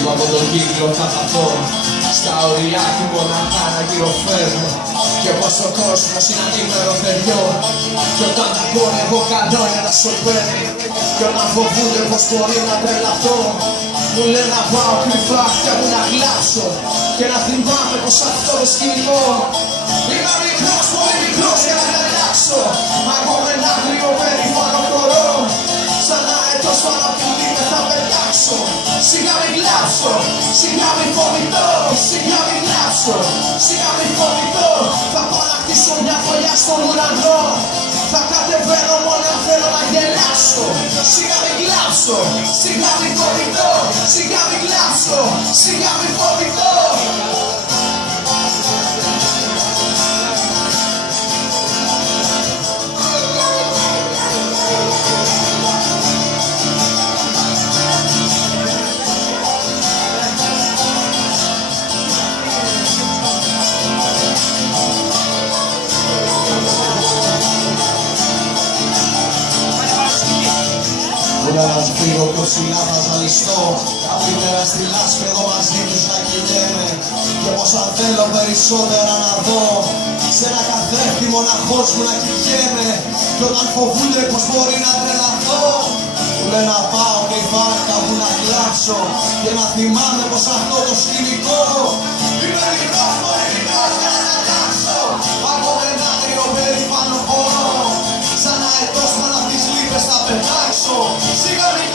φύγω από τον κύκλο θα χαθώ. Στα ωριά και μοναχά να γυροφέρνω. Και πως ο κόσμος είναι ανήμερο θεριό. Κι όταν τα πόνευω κανόνια να σωπαίνει. Κι όταν φοβούνται πως μπορεί να τρελαθώ. Μου λένε να πάω κρυφά και μου να γλάψω. Και να θυμάμαι πως αυτό το σκηνικό είμαι μικρός, πολύ μικρός για να αλλάξω. Μα εγώ με ένα άγριο περήφανο χορό. Σαν να έτος πάνω απ' την λίμνη θα πετάξω. Σιγά μην κλάψω, σιγά μην φοβηθώ. Σιγά μην κλάψω, σιγά μην φοβηθώ. Θα πάω να χτίσω μια φωλιά στον ουρανό. Θα κατεβαίνω μόνο αν θέλω να γελάσω. Σιγά μην κλάψω, σιγά μην φοβηθώ. Σιγά μην κλάψω, σιγά μην φοβηθώ. Πήρα να φύγω κι όσοι να θα ζαλιστώ. Κάθε μέρα στη λάσπη εδώ μαζί τους να κυλιέμαι. Και πως αν θέλω περισσότερα να δω. Σε ένα καθρέφτη μοναχός μου να κυλιέμαι. Κι όταν φοβούνται πως μπορεί να τρελαθώ. Μου λένε να πάω και η βάρκα μου να κλάψω. Και να θυμάμαι πως αυτό το σκηνικό είμαι μικρός, πολύ μικρός για να αλλάξω. Από ένα άγριο περήφανο χορό. Σαν να ετός πάνω απ' τις λύπες θα πετάξω. Σιγά μην